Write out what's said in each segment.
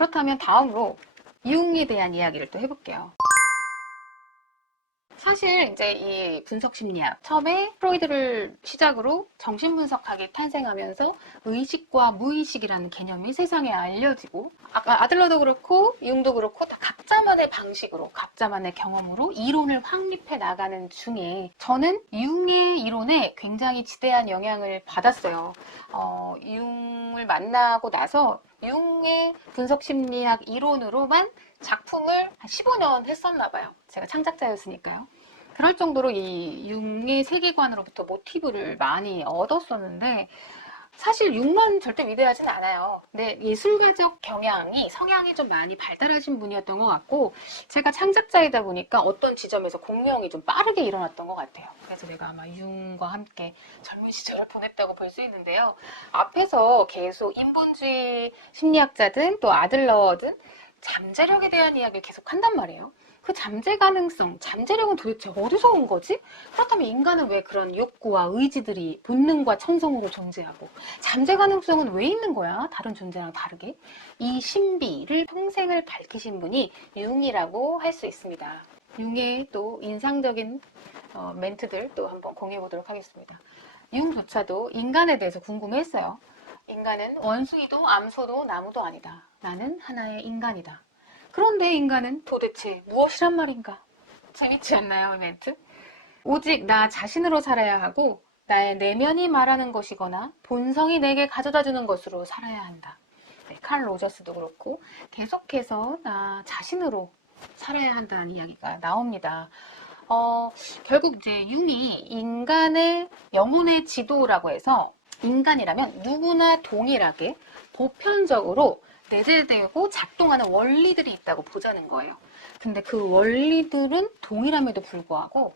그렇다면 다음으로 융에 대한 이야기를 또 해볼게요. 사실 이제 이 분석 심리학 처음에 프로이드를 시작으로 정신분석학이 탄생하면서 의식과 무의식이라는 개념이 세상에 알려지고 아까 아들러도 그렇고 융도 그렇고 다 각자만의 방식으로 각자만의 경험으로 이론을 확립해 나가는 중에 저는 융의 이론에 굉장히 지대한 영향을 받았어요. 융을 만나고 나서 융의 분석 심리학 이론으로만 작품을 한 15년 했었나 봐요. 제가 창작자였으니까요. 그럴 정도로 이 융의 세계관으로부터 모티브를 많이 얻었었는데 사실 융만 절대 위대하진 않아요. 근데 예술가적 성향이 좀 많이 발달하신 분이었던 것 같고 제가 창작자이다 보니까 어떤 지점에서 공명이 좀 빠르게 일어났던 것 같아요. 그래서 내가 아마 융과 함께 젊은 시절을 보냈다고 볼 수 있는데요. 앞에서 계속 인본주의 심리학자든 또 아들러든 잠재력에 대한 이야기를 계속 한단 말이에요. 그 잠재 가능성, 잠재력은 도대체 어디서 온 거지? 그렇다면 인간은 왜 그런 욕구와 의지들이 본능과 천성으로 존재하고 잠재 가능성은 왜 있는 거야? 다른 존재랑 다르게. 이 신비를 평생을 밝히신 분이 융이라고 할 수 있습니다. 융의 또 인상적인 멘트들 또 한번 공유해 보도록 하겠습니다. 융조차도 인간에 대해서 궁금해했어요. 인간은 원숭이도 암소도 나무도 아니다. 나는 하나의 인간이다. 그런데 인간은 도대체 무엇이란 말인가? 재밌지 않나요, 이 멘트? 오직 나 자신으로 살아야 하고 나의 내면이 말하는 것이거나 본성이 내게 가져다주는 것으로 살아야 한다. 네, 칼 로저스도 그렇고 계속해서 나 자신으로 살아야 한다는 이야기가 나옵니다. 결국 이제 융이 인간의 영혼의 지도라고 해서 인간이라면 누구나 동일하게 보편적으로 내재되고 작동하는 원리들이 있다고 보자는 거예요. 근데 그 원리들은 동일함에도 불구하고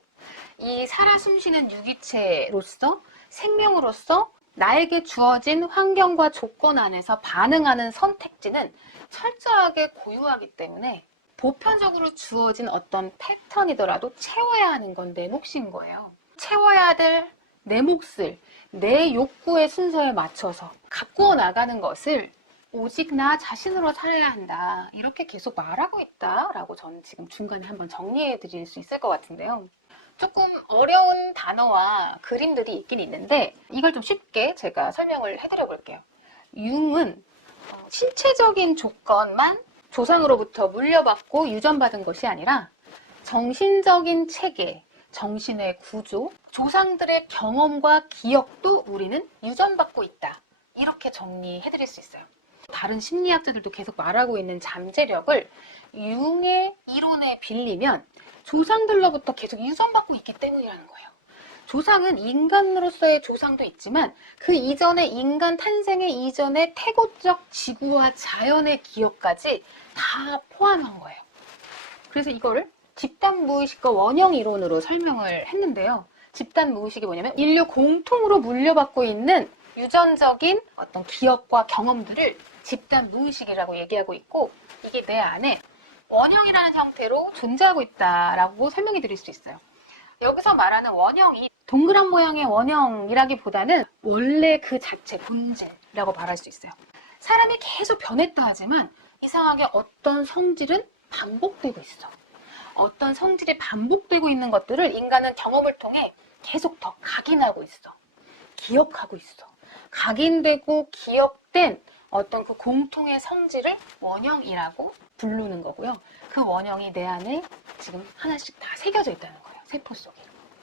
이 살아 숨쉬는 유기체로서 생명으로서 나에게 주어진 환경과 조건 안에서 반응하는 선택지는 철저하게 고유하기 때문에 보편적으로 주어진 어떤 패턴이더라도 채워야 하는 건 내 몫인 거예요. 채워야 될 내 몫을 내 욕구의 순서에 맞춰서 가꾸어 나가는 것을 오직 나 자신으로 살아야 한다. 이렇게 계속 말하고 있다라고 저는 지금 중간에 한번 정리해 드릴 수 있을 것 같은데요. 조금 어려운 단어와 그림들이 있긴 있는데 이걸 좀 쉽게 제가 설명을 해드려 볼게요. 융은 신체적인 조건만 조상으로부터 물려받고 유전받은 것이 아니라 정신적인 체계, 정신의 구조, 조상들의 경험과 기억도 우리는 유전받고 있다. 이렇게 정리해 드릴 수 있어요. 다른 심리학자들도 계속 말하고 있는 잠재력을 융의 이론에 빌리면 조상들로부터 계속 유전받고 있기 때문이라는 거예요. 조상은 인간으로서의 조상도 있지만 그 이전의 인간 탄생의 이전의 태고적 지구와 자연의 기억까지 다 포함한 거예요. 그래서 이거를 집단 무의식과 원형 이론으로 설명을 했는데요. 집단 무의식이 뭐냐면 인류 공통으로 물려받고 있는 유전적인 어떤 기억과 경험들을 집단 무의식이라고 얘기하고 있고 이게 내 안에 원형이라는 형태로 존재하고 있다라고 설명해 드릴 수 있어요. 여기서 말하는 원형이 동그란 모양의 원형이라기보다는 원래 그 자체 본질이라고 말할 수 있어요. 사람이 계속 변했다 하지만 이상하게 어떤 성질은 반복되고 있어. 어떤 성질이 반복되고 있는 것들을 인간은 경험을 통해 계속 더 각인하고 있어. 기억하고 있어. 각인되고 기억된 어떤 그 공통의 성질을 원형이라고 부르는 거고요. 그 원형이 내 안에 지금 하나씩 다 새겨져 있다는 거예요. 세포 속에.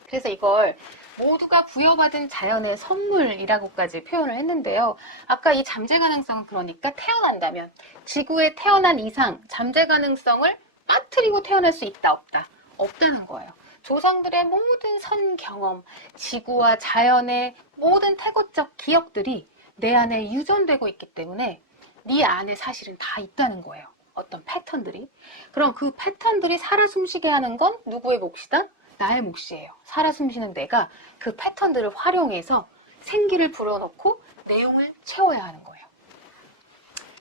그래서 이걸 모두가 부여받은 자연의 선물이라고까지 표현을 했는데요. 아까 이 잠재 가능성은 그러니까 태어난다면 지구에 태어난 이상 잠재 가능성을 빠뜨리고 태어날 수 있다 없다? 없다는 거예요. 조상들의 모든 선 경험, 지구와 자연의 모든 태고적 기억들이 내 안에 유전되고 있기 때문에 네 안에 사실은 다 있다는 거예요. 어떤 패턴들이. 그럼 그 패턴들이 살아 숨쉬게 하는 건 누구의 몫이다? 나의 몫이에요. 살아 숨쉬는 내가 그 패턴들을 활용해서 생기를 불어넣고 내용을 채워야 하는 거예요.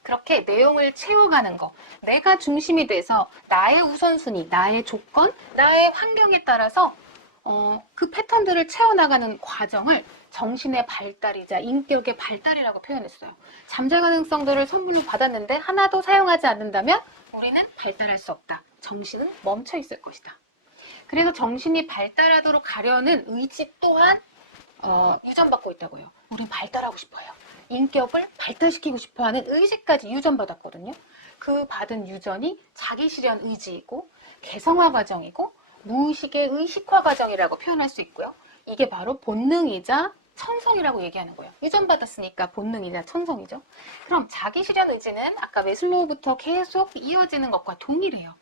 그렇게 내용을 채워가는 거, 내가 중심이 돼서 나의 우선순위, 나의 조건, 나의 환경에 따라서 그 패턴들을 채워나가는 과정을 정신의 발달이자 인격의 발달이라고 표현했어요. 잠재 가능성들을 선물로 받았는데 하나도 사용하지 않는다면 우리는 발달할 수 없다. 정신은 멈춰 있을 것이다. 그래서 정신이 발달하도록 가려는 의지 또한 유전받고 있다고요. 우린 발달하고 싶어요. 인격을 발달시키고 싶어하는 의지까지 유전받았거든요. 그 받은 유전이 자기실현 의지이고 개성화 과정이고 무의식의 의식화 과정이라고 표현할 수 있고요. 이게 바로 본능이자 천성이라고 얘기하는 거예요. 유전받았으니까 본능이자 천성이죠. 그럼 자기실현 의지는 아까 메슬로우부터 계속 이어지는 것과 동일해요.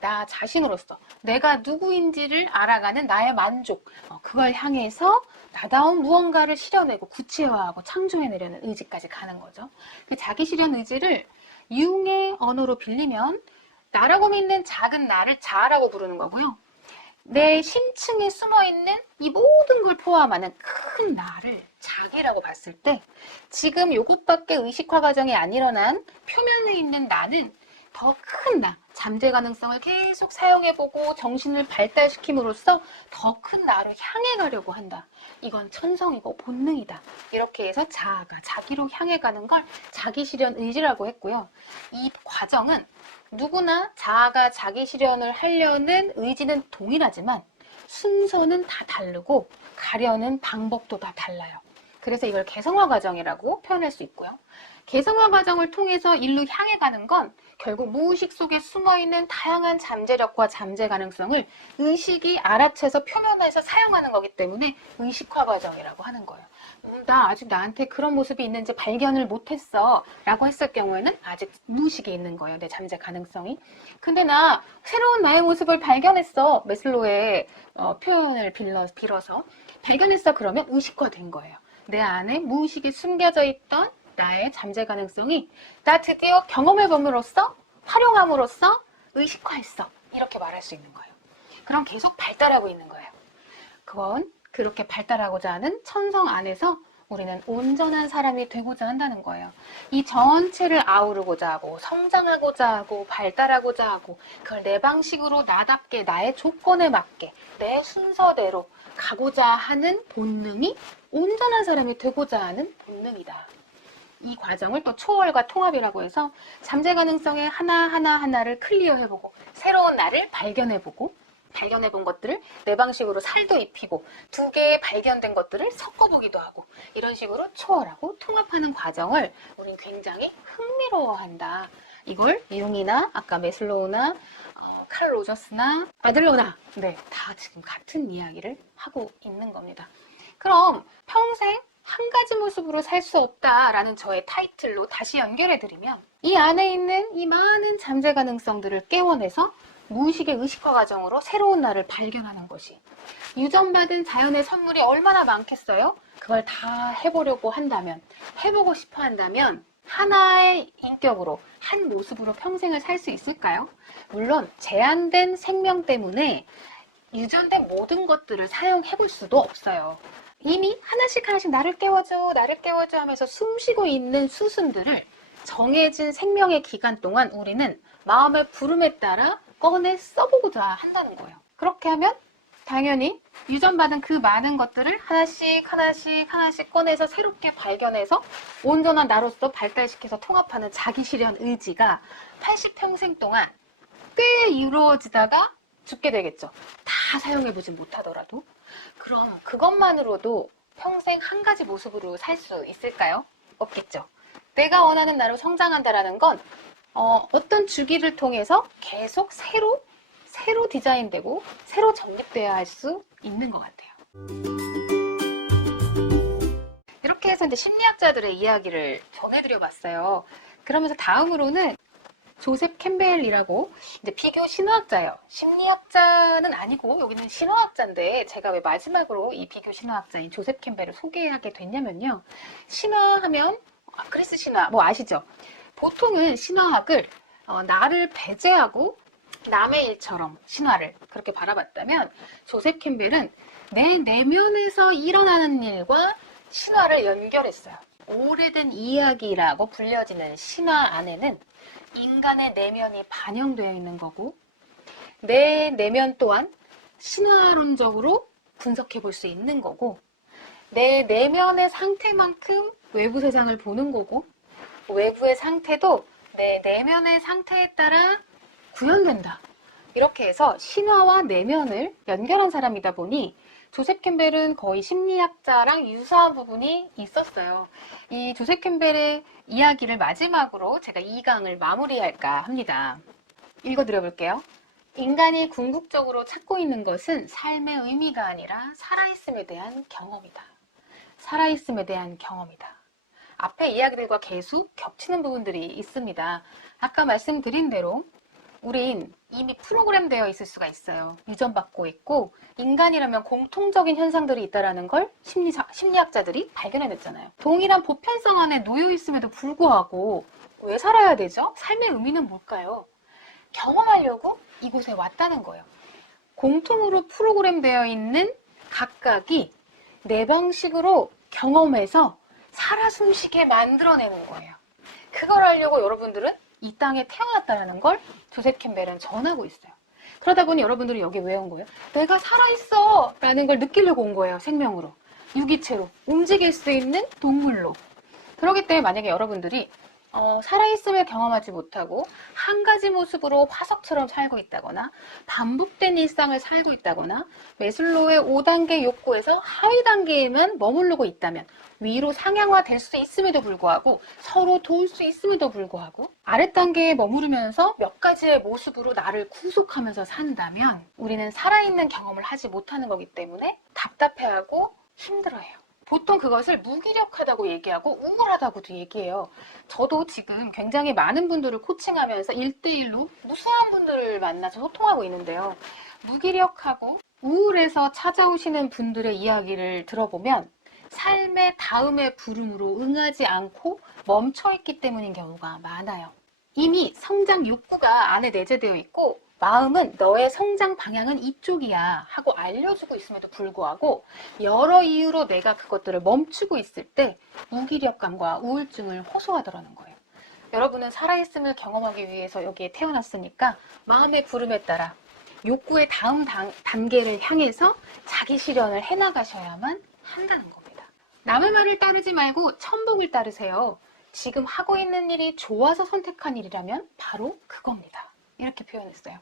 나 자신으로서 내가 누구인지를 알아가는 나의 만족, 그걸 향해서 나다운 무언가를 실현내고 구체화하고 창조해내려는 의지까지 가는 거죠. 그 자기실현 의지를 융의 언어로 빌리면 나라고 믿는 작은 나를 자아라고 부르는 거고요. 내 심층에 숨어있는 이 모든 걸 포함하는 큰 나를 자기라고 봤을 때 지금 이것밖에 의식화 과정이 안 일어난 표면에 있는 나는 더 큰 나, 잠재 가능성을 계속 사용해보고 정신을 발달시킴으로써 더 큰 나로 향해 가려고 한다. 이건 천성이고 본능이다. 이렇게 해서 자아가 자기로 향해 가는 걸 자기실현 의지라고 했고요. 이 과정은 누구나 자아가 자기 실현을 하려는 의지는 동일하지만 순서는 다 다르고 가려는 방법도 다 달라요. 그래서 이걸 개성화 과정이라고 표현할 수 있고요. 개성화 과정을 통해서 일로 향해 가는 건 결국 무의식 속에 숨어있는 다양한 잠재력과 잠재 가능성을 의식이 알아채서 표면에서 사용하는 거기 때문에 의식화 과정이라고 하는 거예요. 나 아직 나한테 그런 모습이 있는지 발견을 못했어 라고 했을 경우에는 아직 무의식에 있는 거예요. 내 잠재 가능성이. 근데 나 새로운 나의 모습을 발견했어. 메슬로우의 표현을 빌어서 발견했어. 그러면 의식화된 거예요. 내 안에 무의식에 숨겨져 있던 나의 잠재 가능성이 나 드디어 경험해봄으로써 활용함으로써 의식화했어. 이렇게 말할 수 있는 거예요. 그럼 계속 발달하고 있는 거예요. 그건 그렇게 발달하고자 하는 천성 안에서 우리는 온전한 사람이 되고자 한다는 거예요. 이 전체를 아우르고자 하고 성장하고자 하고 발달하고자 하고 그걸 내 방식으로 나답게 나의 조건에 맞게 내 순서대로 가고자 하는 본능이 온전한 사람이 되고자 하는 본능이다. 이 과정을 또 초월과 통합이라고 해서 잠재 가능성의 하나를 클리어해보고 새로운 나를 발견해보고 발견해본 것들을 내 방식으로 살도 입히고 두 개의 발견된 것들을 섞어보기도 하고 이런 식으로 초월하고 통합하는 과정을 우린 굉장히 흥미로워한다. 이걸 융이나 아까 메슬로우나 칼 로저스나 아들러나 다 지금 같은 이야기를 하고 있는 겁니다. 그럼 평생 한 가지 모습으로 살 수 없다라는 저의 타이틀로 다시 연결해드리면 이 안에 있는 이 많은 잠재 가능성들을 깨워내서 무의식의 의식화 과정으로 새로운 나를 발견하는 것이 유전받은 자연의 선물이 얼마나 많겠어요? 그걸 다 해보려고 한다면, 해보고 싶어 한다면 하나의 인격으로, 한 모습으로 평생을 살 수 있을까요? 물론 제한된 생명 때문에 유전된 모든 것들을 사용해볼 수도 없어요. 이미 하나씩 나를 깨워줘 하면서 숨쉬고 있는 수순들을 정해진 생명의 기간 동안 우리는 마음의 부름에 따라 꺼내 써보고자 한다는 거예요. 그렇게 하면 당연히 유전받은 그 많은 것들을 하나씩 꺼내서 새롭게 발견해서 온전한 나로서 발달시켜서 통합하는 자기실현 의지가 80평생 동안 꽤 이루어지다가 죽게 되겠죠. 다 사용해보진 못하더라도. 그럼 그것만으로도 평생 한 가지 모습으로 살 수 있을까요? 없겠죠. 내가 원하는 나로 성장한다라는 건 어떤 주기를 통해서 계속 새로 디자인되고 새로 정립되어야 할 수 있는 것 같아요. 이렇게 해서 이제 심리학자들의 이야기를 전해드려 봤어요. 그러면서 다음으로는 조셉 캠벨이라고 이제 비교 신화학자예요. 심리학자는 아니고 여기는 신화학자인데 제가 왜 마지막으로 이 비교 신화학자인 조셉 캠벨을 소개하게 됐냐면요. 신화하면 그리스 신화 뭐 아시죠? 보통은 신화학을 나를 배제하고 남의 일처럼 신화를 그렇게 바라봤다면 조셉 캠벨은 내 내면에서 일어나는 일과 신화를 연결했어요. 오래된 이야기라고 불려지는 신화 안에는 인간의 내면이 반영되어 있는 거고 내 내면 또한 신화론적으로 분석해 볼 수 있는 거고 내 내면의 상태만큼 외부 세상을 보는 거고, 외부의 상태도 내 내면의 상태에 따라 구현된다. 이렇게 해서 신화와 내면을 연결한 사람이다 보니 조셉 캠벨은 거의 심리학자랑 유사한 부분이 있었어요. 이 조셉 캠벨의 이야기를 마지막으로 제가 2강을 마무리할까 합니다. 읽어드려 볼게요. 인간이 궁극적으로 찾고 있는 것은 삶의 의미가 아니라 살아있음에 대한 경험이다. 살아있음에 대한 경험이다. 앞에 이야기들과 계속 겹치는 부분들이 있습니다. 아까 말씀드린 대로 우린 이미 프로그램되어 있을 수가 있어요. 유전받고 있고 인간이라면 공통적인 현상들이 있다는 걸 심리학자들이 발견해냈잖아요. 동일한 보편성 안에 놓여 있음에도 불구하고 왜 살아야 되죠? 삶의 의미는 뭘까요? 경험하려고 이곳에 왔다는 거예요. 공통으로 프로그램되어 있는 각각이 내 방식으로 경험해서 살아 숨쉬게 만들어내는 거예요. 그걸 하려고 여러분들은 이 땅에 태어났다는 걸 조셉 캠벨은 전하고 있어요. 그러다 보니 여러분들이 여기 왜 온 거예요? 내가 살아있어! 라는 걸 느끼려고 온 거예요. 생명으로. 유기체로. 움직일 수 있는 동물로. 그렇기 때문에 만약에 여러분들이 살아있음을 경험하지 못하고 한 가지 모습으로 화석처럼 살고 있다거나 반복된 일상을 살고 있다거나 매슬로우의 5단계 욕구에서 하위 단계에만 머무르고 있다면 위로 상향화될 수 있음에도 불구하고 서로 도울 수 있음에도 불구하고 아랫 단계에 머무르면서 몇 가지의 모습으로 나를 구속하면서 산다면 우리는 살아있는 경험을 하지 못하는 거기 때문에 답답해하고 힘들어해요. 보통 그것을 무기력하다고 얘기하고 우울하다고도 얘기해요. 저도 지금 굉장히 많은 분들을 코칭하면서 1대1로 무수한 분들을 만나서 소통하고 있는데요. 무기력하고 우울해서 찾아오시는 분들의 이야기를 들어보면 삶의 다음의 부름으로 응하지 않고 멈춰있기 때문인 경우가 많아요. 이미 성장 욕구가 안에 내재되어 있고 마음은 너의 성장 방향은 이쪽이야 하고 알려주고 있음에도 불구하고 여러 이유로 내가 그것들을 멈추고 있을 때 무기력감과 우울증을 호소하더라는 거예요. 여러분은 살아있음을 경험하기 위해서 여기에 태어났으니까 마음의 부름에 따라 욕구의 다음 단계를 향해서 자기 실현을 해나가셔야만 한다는 겁니다. 남의 말을 따르지 말고 천복을 따르세요. 지금 하고 있는 일이 좋아서 선택한 일이라면 바로 그겁니다. 이렇게 표현했어요.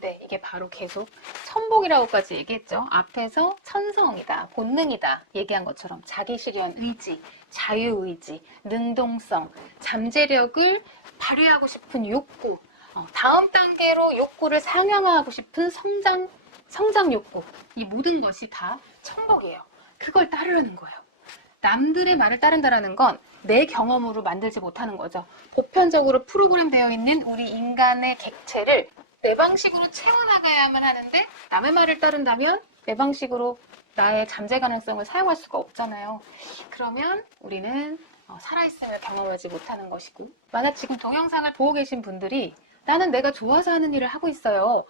네, 이게 바로 계속 천복이라고까지 얘기했죠. 앞에서 천성이다, 본능이다 얘기한 것처럼 자기 실현 의지, 자유의지, 능동성, 잠재력을 발휘하고 싶은 욕구, 다음 단계로 욕구를 상향화하고 싶은 성장 욕구, 이 모든 것이 다 천복이에요. 그걸 따르려는 거예요. 남들의 말을 따른다는 건 내 경험으로 만들지 못하는 거죠. 보편적으로 프로그램 되어 있는 우리 인간의 객체를 내 방식으로 채워나가야만 하는데 남의 말을 따른다면 내 방식으로 나의 잠재 가능성을 사용할 수가 없잖아요. 그러면 우리는 살아있음을 경험하지 못하는 것이고, 만약 지금 동영상을 보고 계신 분들이 나는 내가 좋아서 하는 일을 하고 있어요.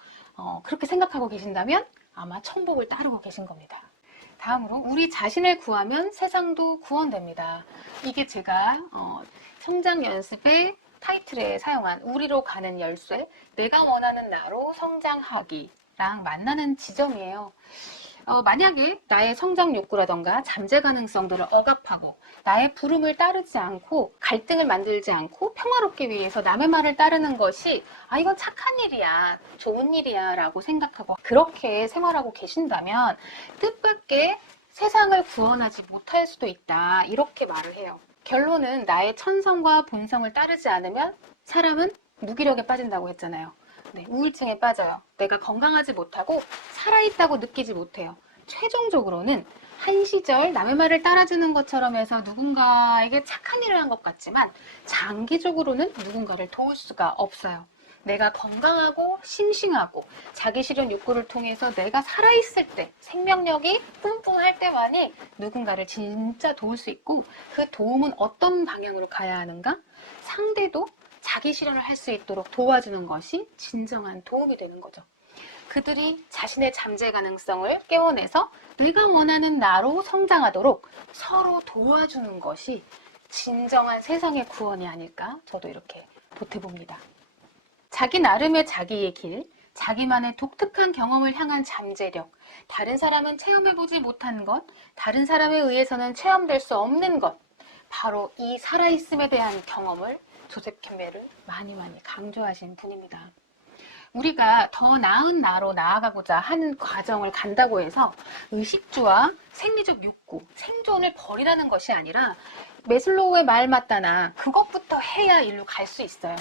그렇게 생각하고 계신다면 아마 천복을 따르고 계신 겁니다. 다음으로 우리 자신을 구하면 세상도 구원됩니다. 이게 제가 성장 연습의 타이틀에 사용한 우리로 가는 열쇠, 내가 원하는 나로 성장하기랑 만나는 지점이에요. 만약에 나의 성장 욕구라던가 잠재 가능성들을 억압하고 나의 부름을 따르지 않고 갈등을 만들지 않고 평화롭기 위해서 남의 말을 따르는 것이 이건 착한 일이야, 좋은 일이야 라고 생각하고 그렇게 생활하고 계신다면 뜻밖의 세상을 구원하지 못할 수도 있다 이렇게 말을 해요. 결론은 나의 천성과 본성을 따르지 않으면 사람은 무기력에 빠진다고 했잖아요. 네, 우울증에 빠져요. 내가 건강하지 못하고 살아있다고 느끼지 못해요. 최종적으로는 한 시절 남의 말을 따라주는 것처럼 해서 누군가에게 착한 일을 한 것 같지만 장기적으로는 누군가를 도울 수가 없어요. 내가 건강하고 싱싱하고 자기 실현 욕구를 통해서 내가 살아있을 때 생명력이 뿜뿜할 때만이 누군가를 진짜 도울 수 있고 그 도움은 어떤 방향으로 가야 하는가? 상대도 자기 실현을 할 수 있도록 도와주는 것이 진정한 도움이 되는 거죠. 그들이 자신의 잠재 가능성을 깨워내서 내가 원하는 나로 성장하도록 서로 도와주는 것이 진정한 세상의 구원이 아닐까 저도 이렇게 보태봅니다. 자기 나름의 자기의 길, 자기만의 독특한 경험을 향한 잠재력, 다른 사람은 체험해보지 못한 것, 다른 사람에 의해서는 체험될 수 없는 것, 바로 이 살아있음에 대한 경험을 조셉 캠벨은 많이 강조하신 분입니다. 우리가 더 나은 나로 나아가고자 하는 과정을 간다고 해서 의식주와 생리적 욕구, 생존을 버리라는 것이 아니라 매슬로우의 말 맞다나 그것부터 해야 일로 갈 수 있어요.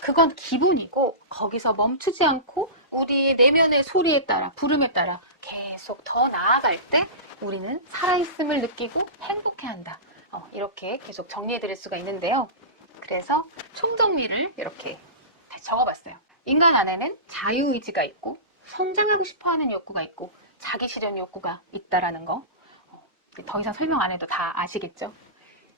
그건 기본이고 거기서 멈추지 않고 우리의 내면의 소리에 따라 부름에 따라 계속 더 나아갈 때 우리는 살아있음을 느끼고 행복해한다. 이렇게 계속 정리해 드릴 수가 있는데요. 그래서 총정리를 이렇게 적어봤어요. 인간 안에는 자유의지가 있고 성장하고 싶어하는 욕구가 있고 자기실현 욕구가 있다라는 거. 더 이상 설명 안 해도 다 아시겠죠?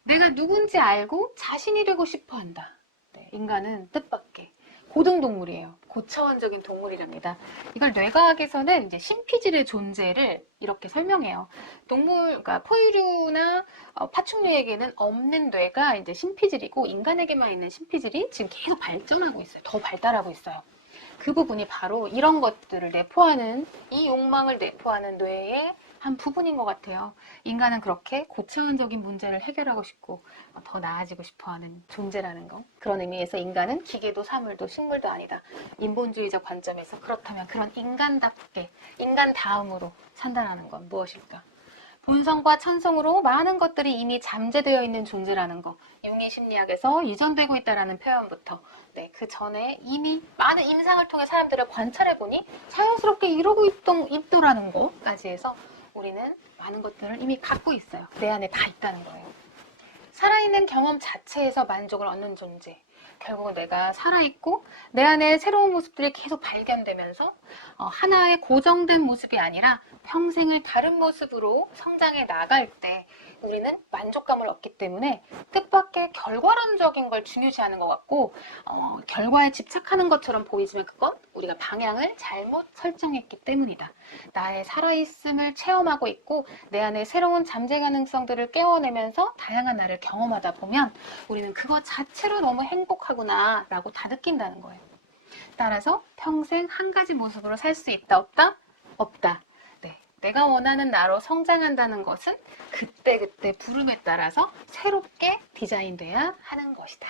내가 누군지 알고 자신이 되고 싶어한다. 네, 인간은 뜻밖의 고등동물이에요. 고차원적인 동물이랍니다. 이걸 뇌과학에서는 이제 신피질의 존재를 이렇게 설명해요. 그러니까 포유류나 파충류에게는 없는 뇌가 이제 신피질이고 인간에게만 있는 신피질이 지금 계속 발전하고 있어요. 더 발달하고 있어요. 그 부분이 바로 이런 것들을 내포하는, 이 욕망을 내포하는 뇌의 한 부분인 것 같아요. 인간은 그렇게 고차원적인 문제를 해결하고 싶고 더 나아지고 싶어하는 존재라는 거. 그런 의미에서 인간은 기계도 사물도 식물도 아니다. 인본주의적 관점에서 그렇다면 그런 인간답게, 인간 다음으로 산다는 건 무엇일까? 본성과 천성으로 많은 것들이 이미 잠재되어 있는 존재라는 거. 융의 심리학에서 유전되고 있다라는 표현부터 그 전에 이미 많은 임상을 통해 사람들을 관찰해보니 자연스럽게 이러고 있더라는 거까지 해서 우리는 많은 것들을 이미 갖고 있어요. 내 안에 다 있다는 거예요. 살아있는 경험 자체에서 만족을 얻는 존재. 결국은 내가 살아있고 내 안에 새로운 모습들이 계속 발견되면서 하나의 고정된 모습이 아니라 평생을 다른 모습으로 성장해 나갈 때 우리는 만족감을 얻기 때문에 뜻밖의 결과론적인 걸 중요시하는 것 같고 결과에 집착하는 것처럼 보이지만 그건 우리가 방향을 잘못 설정했기 때문이다. 나의 살아있음을 체험하고 있고 내 안에 새로운 잠재 가능성들을 깨워내면서 다양한 나를 경험하다 보면 우리는 그것 자체로 너무 행복하구나 라고 다 느낀다는 거예요. 따라서 평생 한 가지 모습으로 살 수 있다 없다? 없다. 내가 원하는 나로 성장한다는 것은 그때그때 부름에 따라서 새롭게 디자인돼야 하는 것이다.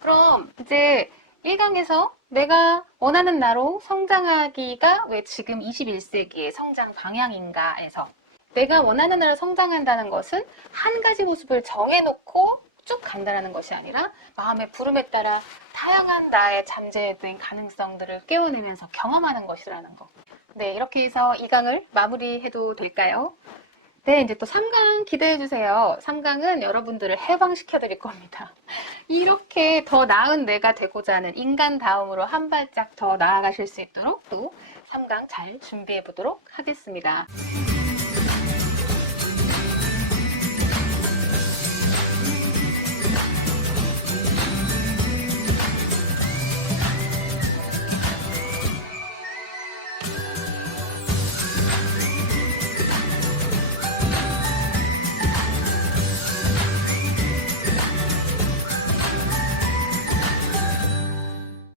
그럼 이제 1강에서 내가 원하는 나로 성장하기가 왜 지금 21세기의 성장 방향인가에서 내가 원하는 나로 성장한다는 것은 한 가지 모습을 정해놓고 쭉 간다는 것이 아니라 마음의 부름에 따라 다양한 나의 잠재된 가능성들을 깨워내면서 경험하는 것이라는 거. 네, 이렇게 해서 2강을 마무리해도 될까요? 네, 이제 또 3강 기대해주세요. 3강은 여러분들을 해방시켜 드릴 겁니다. 이렇게 더 나은 내가 되고자 하는 인간 다음으로 한 발짝 더 나아가실 수 있도록 또 3강 잘 준비해 보도록 하겠습니다.